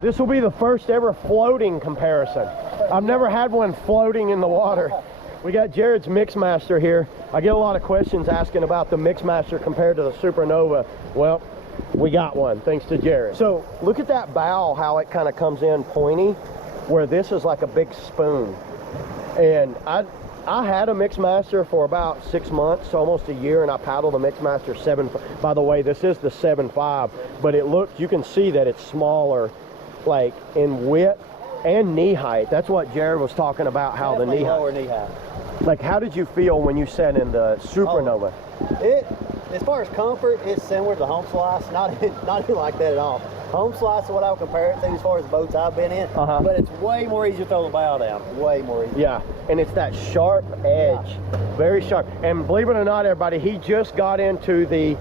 This will be the first ever floating comparison. I've never had one floating in the water. We got Jared's MixMaster here. I get a lot of questions asking about the MixMaster compared to the SuperNova. Well, we got one thanks to Jared. So look at that bow, how it kind of comes in pointy, where this is like a big spoon. And I had a MixMaster for about 6 months, almost a year, and I paddled a MixMaster 7. By the way, this is the 7.5, but it looks, you can see that it's smaller, like in width and knee height. That's what Jared was talking about, how definitely the lower knee height. Like, how did you feel when you sat in the SuperNova? As far as comfort, it's similar to the Home Slice. Not like that at all. Home Slice is what I would compare it to as far as the boats I've been in. But it's way more easy to throw the bow down. Way more easy. Yeah, and it's that sharp edge, very sharp. And believe it or not, everybody, he just got into the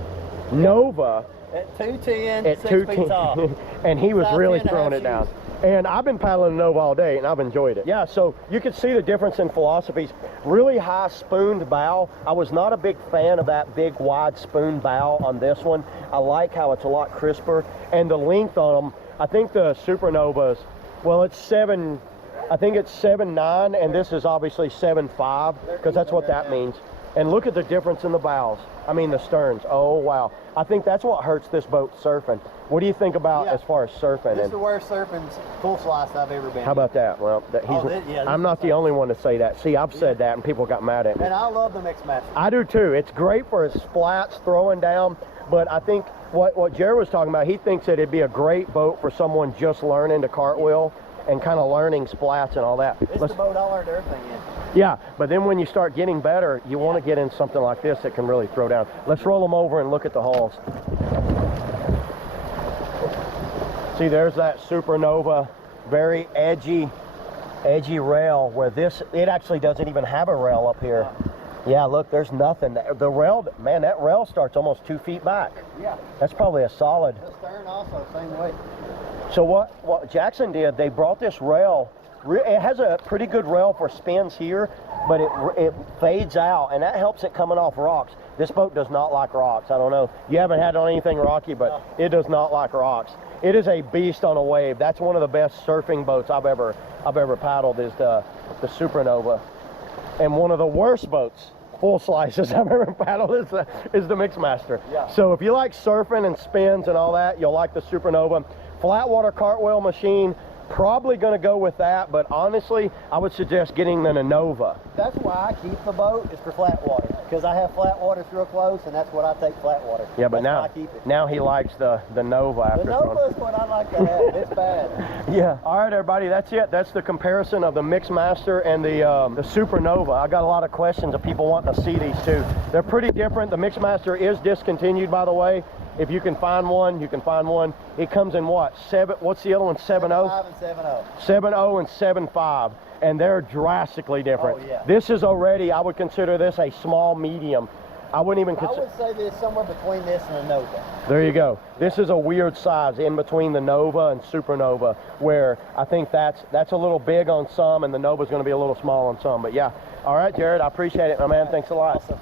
Nova at 210, at 6 feet tall. And he was really 10.5 throwing it down. And I've been paddling Nova all day, and I've enjoyed it. Yeah, so you can see the difference in philosophies. Really high spooned bow. I was not a big fan of that big wide spoon bow on this one. I like how it's a lot crisper. And the length on them, I think the SuperNovas, well, it's 7, I think it's 7.9, and this is obviously 7.5, because that's what that means. And look at the difference in the bows. I mean, the sterns. Oh, wow. I think that's what hurts this boat surfing. What do you think about as far as surfing? This is the worst surfing full slice I've ever been. How about that? Well, I'm not the only one to say that. See, I've said that and people got mad at me. And I love the MixMaster. I do too. It's great for his splats throwing down, but I think what Jared was talking about, he thinks that it'd be a great boat for someone just learning to cartwheel and kind of learning splats and all that. It's the boat I learned everything in. Yeah, but then when you start getting better, you want to get in something like this that can really throw down. Let's roll them over and look at the hulls. See, there's that SuperNova, very edgy rail, where this, it actually doesn't even have a rail up here. Yeah, look, there's nothing. The rail, man, that rail starts almost 2 feet back. Yeah. That's probably a solid. The stern also, same way. So what Jackson did, they brought this rail. It has a pretty good rail for spins here, but it fades out, and that helps it coming off rocks. This boat does not like rocks. I don't know. You haven't had it on anything rocky, but it does not like rocks. It is a beast on a wave. That's one of the best surfing boats I've ever paddled, is the SuperNova. And one of the worst boats, full slices I've ever paddled, is the MixMaster. Yeah. So if you like surfing and spins and all that, you'll like the SuperNova. Flat water cartwheel machine, probably going to go with that, but honestly, I would suggest getting the Nova. That's why I keep the boat, is for flat water, because I have flat waters real close, and that's what I take flat water. Yeah, but that's now he likes the Nova after the Nova is what I like to have. It's bad. Yeah. All right, everybody, that's it. That's the comparison of the MixMaster and the SuperNova. I got a lot of questions of people wanting to see these two. They're pretty different. The MixMaster is discontinued, by the way. If you can find one, you can find one. It comes in what? What's the other one? 7.0? 7.5 and 7.0. 7.0 and 7.5, and they're drastically different. Oh, yeah. This is already, I would consider this a small medium. I wouldn't even consider. I would say this somewhere between this and the Nova. There you go. This is a weird size in between the Nova and SuperNova, where I think that's a little big on some, and the Nova's going to be a little small on some. But yeah. All right, Jared, I appreciate it, my man. Thanks a lot. Awesome.